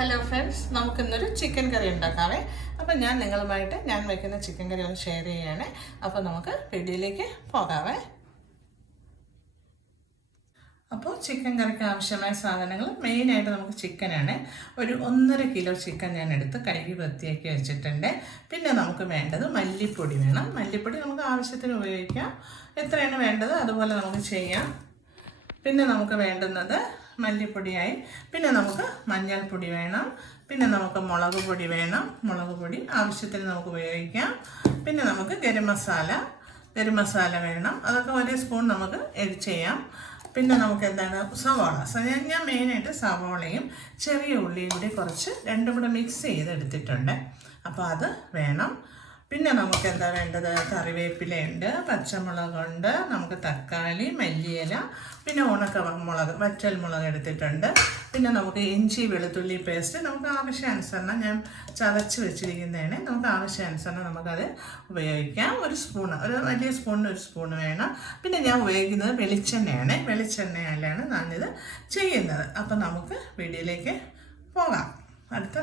Hello friends, നമുക്കിന്നൊരു chicken കറി ഉണ്ടാക്കാവേ. അപ്പം ഞാൻ വയ്ക്കുന്ന ചിക്കൻ കറി ഒന്ന് ഷെയർ ചെയ്യുകയാണ്. അപ്പോൾ നമുക്ക് വീഡിയോയിലേക്ക് പോകാവേ. അപ്പോൾ ചിക്കൻ കറിക്ക് ആവശ്യമായ സാധനങ്ങൾ മെയിനായിട്ട് നമുക്ക് ചിക്കനാണ്. ഒരു 1.5 കിലോ ചിക്കൻ ഞാൻ എടുത്ത് കഴുകി വൃത്തിയാക്കി വെച്ചിട്ടുണ്ട്. പിന്നെ നമുക്ക് വേണ്ടത് മല്ലിപ്പൊടി വേണം. മല്ലിപ്പൊടി നമുക്ക് ആവശ്യത്തിന് ഉപയോഗിക്കാം. എത്രയാണ് വേണ്ടത് അതുപോലെ നമുക്ക് ചെയ്യാം. പിന്നെ നമുക്ക് വേണ്ടുന്നത് മല്ലിപ്പൊടിയായി, പിന്നെ നമുക്ക് മഞ്ഞൾപ്പൊടി വേണം, പിന്നെ നമുക്ക് മുളക് പൊടി വേണം. മുളക് പൊടി ആവശ്യത്തിന് നമുക്ക് ഉപയോഗിക്കാം. പിന്നെ നമുക്ക് ഗരം മസാല വേണം. അതൊക്കെ 1 സ്പൂൺ നമുക്ക് ചെയ്യാം. പിന്നെ നമുക്ക് എന്താണ് സവാള. ഞാൻ മെയിനായിട്ട് സവാളയും ചെറിയ ഉള്ളിയും കൂടി കുറച്ച് രണ്ടും കൂടെ മിക്സ് ചെയ്തെടുത്തിട്ടുണ്ട്. അപ്പോൾ അത് വേണം. പിന്നെ നമുക്ക് എന്താ വേണ്ടത്, കറിവേപ്പിലയുണ്ട്, പച്ചമുളകുണ്ട്, നമുക്ക് തക്കാളി, മല്ലിയില, പിന്നെ ഉണക്കമുളക്, വറ്റൽമുളക് എടുത്തിട്ടുണ്ട്. പിന്നെ നമുക്ക് ഇഞ്ചി വെളുത്തുള്ളി പേസ്റ്റ് നമുക്ക് ആവശ്യാനുസരണം ഞാൻ ചതച്ച് വെച്ചിരിക്കുന്നതാണ്. നമുക്ക് ആവശ്യാനുസരണം നമുക്കത് ഉപയോഗിക്കാം. ഒരു വലിയ സ്പൂണിന് 1 സ്പൂൺ വേണം. പിന്നെ ഞാൻ ഉപയോഗിക്കുന്നത് വെളിച്ചെണ്ണയിലാണ് ഞാനിത് ചെയ്യുന്നത്. അപ്പം നമുക്ക് വീഡിയോയിലേക്ക് പോകാം.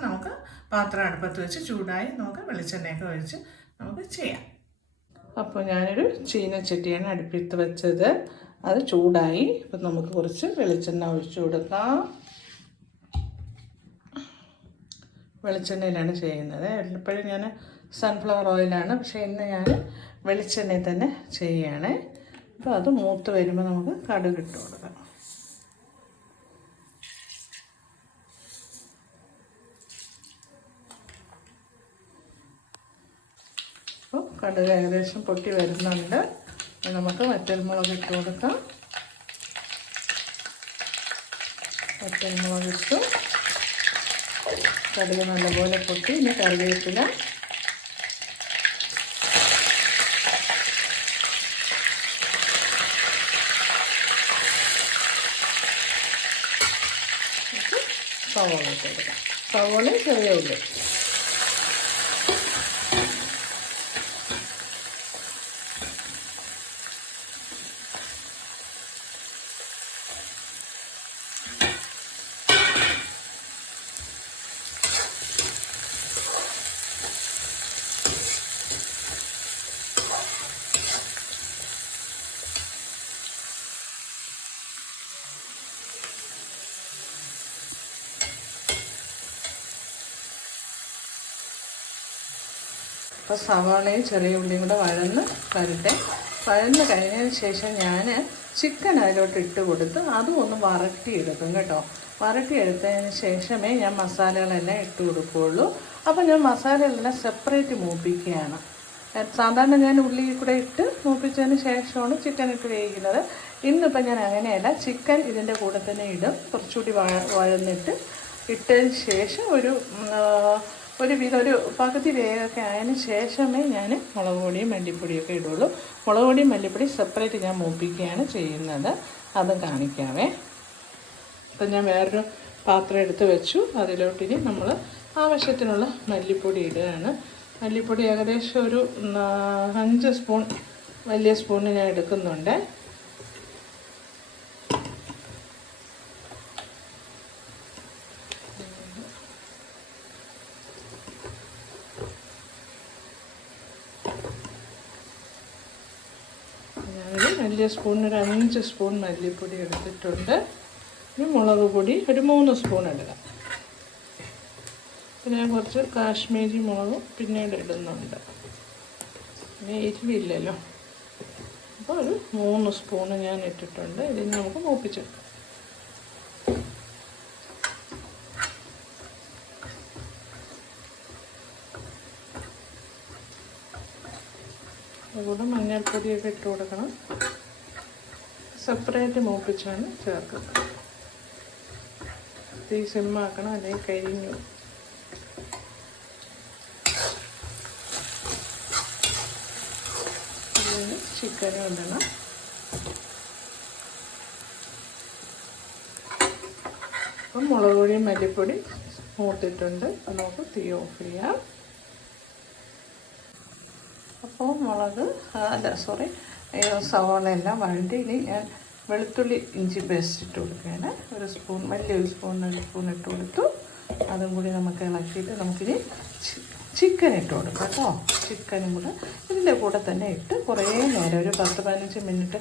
നമുക്ക് പാത്രം അടുപ്പത്ത് വെച്ച് ചൂടായി നമുക്ക് വെളിച്ചെണ്ണയൊക്കെ ഒഴിച്ച് നമുക്ക് ചെയ്യാം. അപ്പോൾ ഞാനൊരു ചീനച്ചട്ടിയാണ് അടുപ്പത്ത് വെച്ചത്. അത് ചൂടായി. അപ്പം നമുക്ക് കുറച്ച് വെളിച്ചെണ്ണ ഒഴിച്ചു കൊടുക്കാം. വെളിച്ചെണ്ണയിലാണ് ചെയ്യുന്നത്. എപ്പോഴും ഞാൻ സൺഫ്ലവർ ഓയിലാണ്, പക്ഷേ ഇന്ന് ഞാൻ വെളിച്ചെണ്ണയിൽ തന്നെ ചെയ്യുകയാണ്. അപ്പോൾ അത് മൂത്ത് വരുമ്പോൾ നമുക്ക് കടുക് ഇട്ട് കൊടുക്കാം. അപ്പോൾ കടുക് ഏകദേശം പൊട്ടി വരുന്നുണ്ട്. നമുക്ക് വറ്റൽമുളക് ഇട്ട് കൊടുക്കാം. വറ്റൽമുളക് ഇട്ടു. കടുക് നല്ലപോലെ പൊട്ടി. ഇനി കറിവേപ്പില, സവോള ഇട്ട് കൊടുക്കാം. സവോള ചെറിയ ഉള്ളി. അപ്പോൾ സവാളയും ചെറിയ ഉള്ളിയും കൂടെ വഴന്ന് കഴിഞ്ഞതിന് ശേഷം ഞാൻ ചിക്കൻ അതിലോട്ട് ഇട്ട് കൊടുത്ത് അതും ഒന്ന് വരട്ടിയെടുക്കും കേട്ടോ. വരട്ടിയെടുത്തതിന് ശേഷമേ ഞാൻ മസാലകളെല്ലാം ഇട്ട് കൊടുക്കുകയുള്ളൂ. അപ്പോൾ ഞാൻ മസാലകളെല്ലാം സെപ്പറേറ്റ് മൂപ്പിക്കുകയാണ്. സാധാരണ ഞാൻ ഉള്ളി കൂടെ ഇട്ട് മൂപ്പിച്ചതിന് ശേഷമാണ് ചിക്കൻ ഇട്ട് വേവിക്കുന്നത്. ഇന്നിപ്പോൾ ഞാൻ അങ്ങനെയല്ല, ചിക്കൻ ഇതിൻ്റെ കൂടെ തന്നെ ഇടും. കുറച്ചുകൂടി വഴന്നിട്ട് ഇട്ടതിന് ശേഷം ഒരു പകുതി വേഗമൊക്കെ ആയതിന് ശേഷമേ ഞാൻ മുളക് പൊടിയും മല്ലിപ്പൊടിയൊക്കെ ഇടുള്ളൂ. മുളക് പൊടിയും മല്ലിപ്പൊടിയും സെപ്പറേറ്റ് ഞാൻ മൂപ്പിക്കുകയാണ് ചെയ്യുന്നത്. അതും കാണിക്കാവേ. അപ്പം ഞാൻ വേറൊരു പാത്രം എടുത്ത് വെച്ചു. അതിലോട്ടിനി നമ്മൾ ആവശ്യത്തിനുള്ള മല്ലിപ്പൊടി ഇടുകയാണ്. മല്ലിപ്പൊടി ഏകദേശം ഒരു 5 സ്പൂൺ വലിയ സ്പൂണ് ഞാൻ എടുക്കുന്നുണ്ട്. വലിയ സ്പൂണിന് ഒരു 5 സ്പൂൺ മല്ലിപ്പൊടി എടുത്തിട്ടുണ്ട്. ഇനി മുളക് പൊടി ഒരു 3 സ്പൂൺ എടുക്കാം. പിന്നെ ഞാൻ കുറച്ച് കാശ്മീരി മുളകും പിന്നീട് ഇടുന്നുണ്ട്. പിന്നെ എരിവില്ലല്ലോ. അപ്പോൾ ഒരു 3 സ്പൂണ് ഞാൻ ഇട്ടിട്ടുണ്ട്. ഇതിന് നമുക്ക് മൂപ്പിച്ചെടുക്കാം. അതുകൂടെ മഞ്ഞൾപ്പൊടിയൊക്കെ ഇട്ട് കൊടുക്കണം. സെപ്പറേറ്റ് മൂപ്പിച്ചാണ് ചേർക്കുന്നത്. തീ സിമ്മാക്കണം, അല്ലെങ്കിൽ കരിഞ്ഞു. ചിക്കനും ഇടണം. അപ്പം മുളക് പൊടിയും മല്ലിപ്പൊടി മൂത്തിട്ടുണ്ട്. അപ്പം നമുക്ക് തീ ഓഫ് ചെയ്യാം. അപ്പോൾ സവാള എല്ലാം വഴണ്ടി ഇനി ഞാൻ വെളുത്തുള്ളി ഇഞ്ചി പേസ്റ്റ് ഇട്ട് കൊടുക്കുകയാണ്. 1 സ്പൂൺ, വലിയൊരു സ്പൂൺ ഇട്ട് കൊടുത്തു. അതും കൂടി നമുക്ക് ഇളക്കിയിട്ട് നമുക്കിനി ചിക്കൻ ഇട്ട് കൊടുക്കാം കേട്ടോ. ചിക്കനും കൂടെ ഇതിൻ്റെ കൂടെ തന്നെ ഇട്ട് കുറേ നേരം ഒരു 10-15 മിനിറ്റ്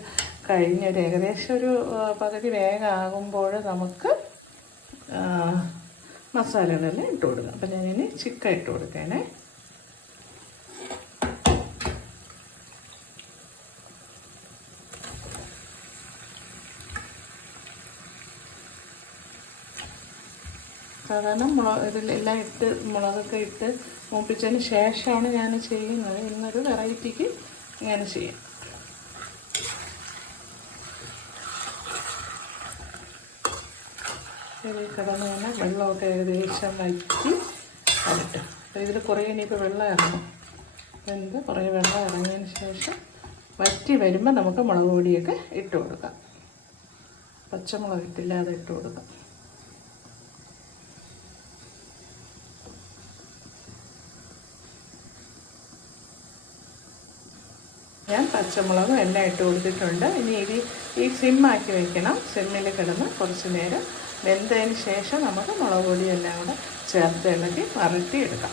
കഴിഞ്ഞ് ഒരു ഏകദേശം ഒരു പകുതി വേഗമാകുമ്പോൾ നമുക്ക് മസാലകളെല്ലാം ഇട്ട് കൊടുക്കാം. അപ്പം ഞാനിനി ചിക്കൻ ഇട്ട് കൊടുക്കണേ. സാധാരണ ഇതിലെല്ലാം ഇട്ട് മുളകൊക്കെ ഇട്ട് മൂപ്പിച്ചതിന് ശേഷമാണ് ഞാൻ ചെയ്യുന്നത്. ഇന്നൊരു വെറൈറ്റിക്ക് ഇങ്ങനെ ചെയ്യാം. ഇതിൽ കിടന്ന് തന്നെ വെള്ളമൊക്കെ ഏകദേശം വറ്റി വരട്ടെ. അപ്പോൾ ഇതിൽ കുറേ ഇനിയിപ്പോൾ വെള്ളം ഇറങ്ങും. വെന്ത് കുറേ വെള്ളം ഇറങ്ങിയതിന് ശേഷം വറ്റി വരുമ്പോൾ നമുക്ക് മുളക് പൊടിയൊക്കെ ഇട്ട് കൊടുക്കാം. പച്ചമുളക് ഇട്ടില്ലാതെ ഇട്ട് കൊടുക്കാം. ഞാൻ പച്ചമുളകും എല്ലാം ഇട്ട് കൊടുത്തിട്ടുണ്ട്. ഇനി ഈ സിമ്മാക്കി വയ്ക്കണം. സിമ്മിൽ കിടന്ന് കുറച്ച് നേരം വെന്തതിന് ശേഷം നമുക്ക് മുളക് പൊടിയെല്ലാം കൂടെ ചേർത്ത് ഇളക്കി വരട്ടി എടുക്കാം.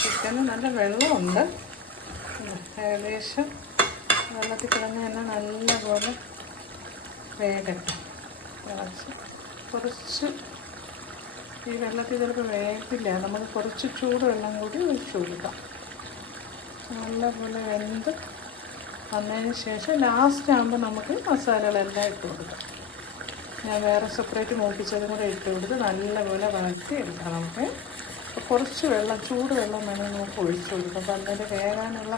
ചിക്കന് നല്ല വെള്ളമുണ്ട്. ഏകദേശം വെള്ളത്തിൽ കിടന്ന് തന്നെ നല്ലപോലെ വേഗട്ടെ. കുറച്ച് ഈ വെള്ളത്തിൽ ചിലപ്പോൾ വേഗത്തില്ല. നമുക്ക് കുറച്ച് ചൂടുവെള്ളം കൂടി ഒഴിച്ചു കൊടുക്കാം. നല്ലപോലെ വെന്ത് വന്നതിന് ശേഷം ലാസ്റ്റ് ആകുമ്പോൾ നമുക്ക് മസാലകളെല്ലാം ഇട്ട് കൊടുക്കാം. ഞാൻ വേറെ സെപ്പറേറ്റ് മൂപ്പിച്ചതും കൂടെ ഇട്ട് കൊടുത്ത് നല്ലപോലെ വഴറ്റി എടുക്കാം. നമുക്ക് കുറച്ച് വെള്ളം ചൂടുവെള്ളം വേണം നമുക്ക് ഒഴിച്ചു കൊടുക്കാം. അപ്പം അതിൻ്റെ വേകാനുള്ള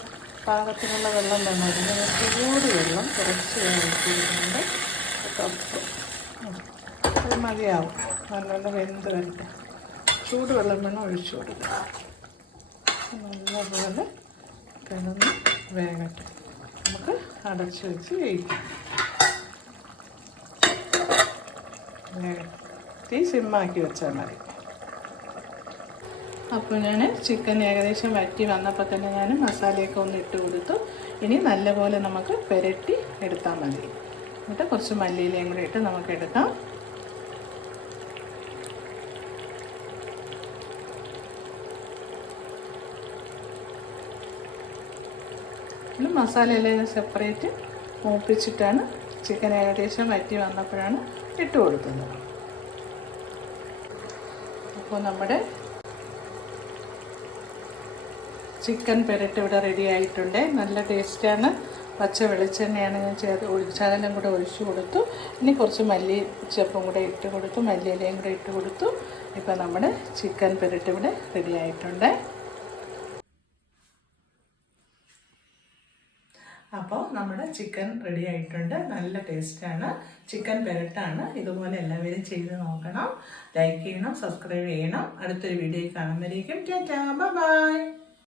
പാകത്തിനുള്ള വെള്ളം വേണം. അതിന് ചൂട് വെള്ളം കുറച്ച് ഒഴിച്ചു കൊടുക്കുന്നുണ്ട്. അത് മതിയാവും. നല്ലപോലെ വെന്ത് വരട്ടെ. ചൂടുവെള്ളം വേണം ഒഴിച്ചു കൊടുക്കാം. നല്ലപോലെ കിടന്ന് വേഗട്ടെ. നമുക്ക് അടച്ച് വെച്ച് വേവിക്കാം. തീ സിമ്മാക്കി വെച്ചാൽ മതി. അപ്പോൾ ഞാൻ ചിക്കൻ ഏകദേശം വറ്റി വന്നപ്പോൾ തന്നെ ഞാൻ മസാലയൊക്കെ ഒന്ന് ഇട്ട് കൊടുത്തു. ഇനി നല്ലപോലെ നമുക്ക് പുരട്ടി എടുത്താൽ മതി. എന്നിട്ട് കുറച്ച് മല്ലിയിലയും കൂടി ഇട്ട് നമുക്ക് എടുക്കാം. മസാലയെല്ലാം സെപ്പറേറ്റ് മൂപ്പിച്ചിട്ടാണ് ചിക്കൻ ഏകദേശം വറ്റി വന്നപ്പോഴാണ് ഇട്ട് കൊടുക്കുന്നത്. അപ്പോൾ നമ്മുടെ ചിക്കൻ പെരട്ട് ഇവിടെ റെഡി ആയിട്ടുണ്ട്. നല്ല ടേസ്റ്റാണ്. പച്ച വെളിച്ചെണ്ണയാണ് ഞാൻ ശകലം കൂടെ ഒഴിച്ചു കൊടുത്തു. ഇനി കുറച്ച് മല്ലിച്ചപ്പും കൂടെ ഇട്ട് കൊടുത്തു, മല്ലിയിലയും കൂടെ ഇട്ട് കൊടുത്തു. ഇപ്പോൾ നമ്മുടെ ചിക്കൻ പെരട്ട് ഇവിടെ റെഡി ആയിട്ടുണ്ട്. അപ്പോൾ നമ്മുടെ ചിക്കൻ റെഡി ആയിട്ടുണ്ട്. നല്ല ടേസ്റ്റാണ്. ചിക്കൻ പെരട്ടാണ്. ഇതുപോലെ എല്ലാവരും ചെയ്ത് നോക്കണം. ലൈക്ക് ചെയ്യണം, സബ്സ്ക്രൈബ് ചെയ്യണം. അടുത്തൊരു വീഡിയോയിൽ കാണുമ്പോഴേക്കും ടാറ്റാ, ബൈ ബൈ.